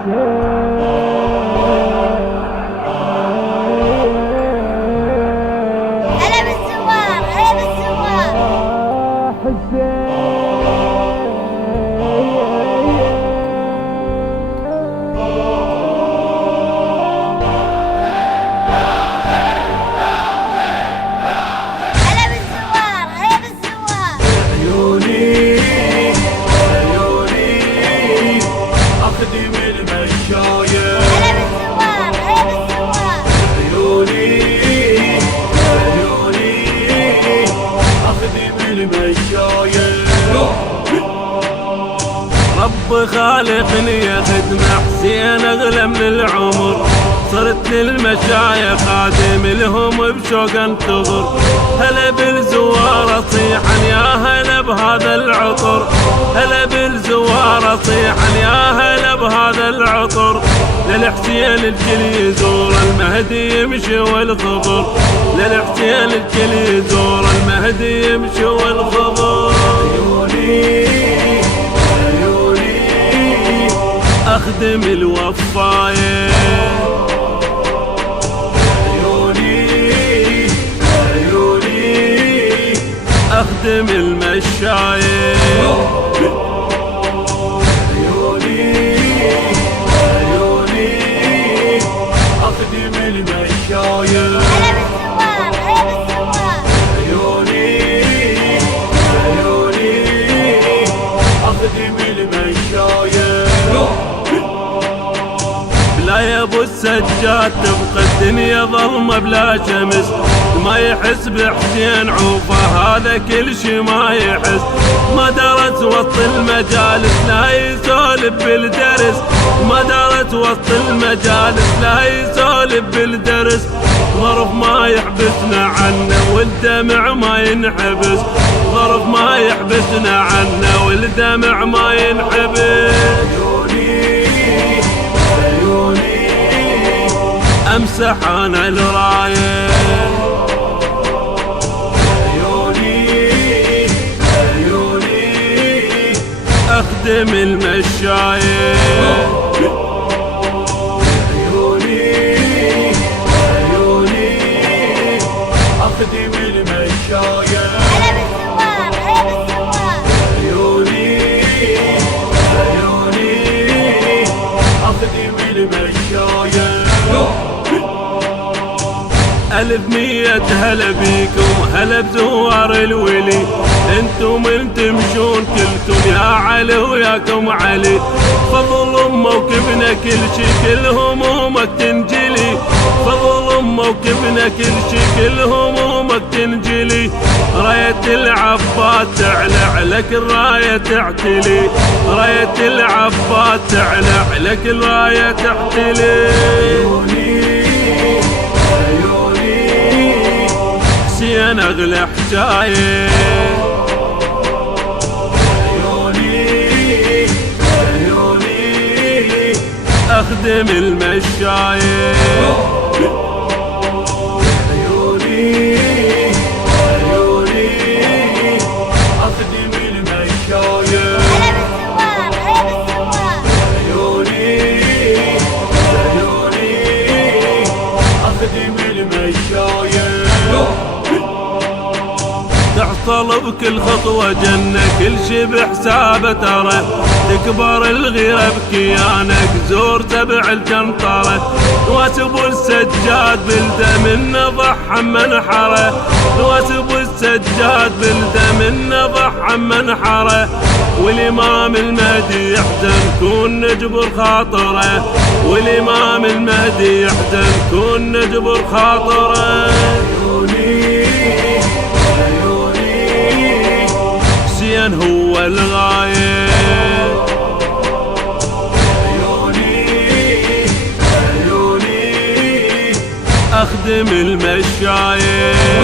هلا بالزوار هلا بالزوار هلا بالزوار هلا بالزوار عيوني أخدم المشاية هلا بالزوار هلا بالزوار عيوني أخدم المشاية رب خالقني خدمة حسين أغلى من العمر صرت للمشايخ خادم لهم بشوق انتظر هلا بالزوار اصيحا يا هلا بهذا العطر هلا بالزوار اصيحا يا هلا بهذا العطر للحسين الكل يزور المهدي يمشي والخضر للحسين الكل يزور المهدي يمشي والخضر عيوني اخدم الوفايه أخدم المشايخ عيوني أخدم المشايخ هلا بالزوار هلا بالزوار عيوني أخدم المشايخ بلا يا ابو السجاد تبقى الدنيا ظلمه بلا شمس ما يحس بحسين عوفه هذا كل شي ما يحس ما درت وسط المجالس لا يسولف بالدرس ما درت وسط المجالس لا يسولف بالدرس ظرف ما يحبسنا عنه والدمع ما ينحبس ظرف ما يحبسنا عنه والدمع ما ينحبس عيوني امسح انا الرايه أخدم المشايخ عيوني أخدم المشايخ هلا بالزوار هلا بالزوار عيوني أخدم المشايخ ألف مية هلا بيكم هلا بزوار الولي انتم من تمشون كلكم يا علي وياكم علي فضل موكبنا كل شي كل همومك تنجلي فضل موكبنا كل شي كل همومك تنجلي راية العباد تعلى عليك الراية تعتلي راية العباد تعلى عليك الراية تعتلي حسين اغلى حجايه أخدم المشايخ عيوني أخدم المشايخ هلا بالزوار هلا بالزوار عيوني أخدم المشايخ تحصل بكل خطوة جنة كل شي بحسابه ترى تكبر الغيرة بكيانك زور تبع الجنطرة واسب السجاد بالدم النضح منحره واسب السجاد بالدم النضح منحره والإمام المهدي يحزن كون نجبر خاطره والإمام المهدي يحزن كون نجبر خاطره حسين هو الغاية عيوني أخدم المشايخ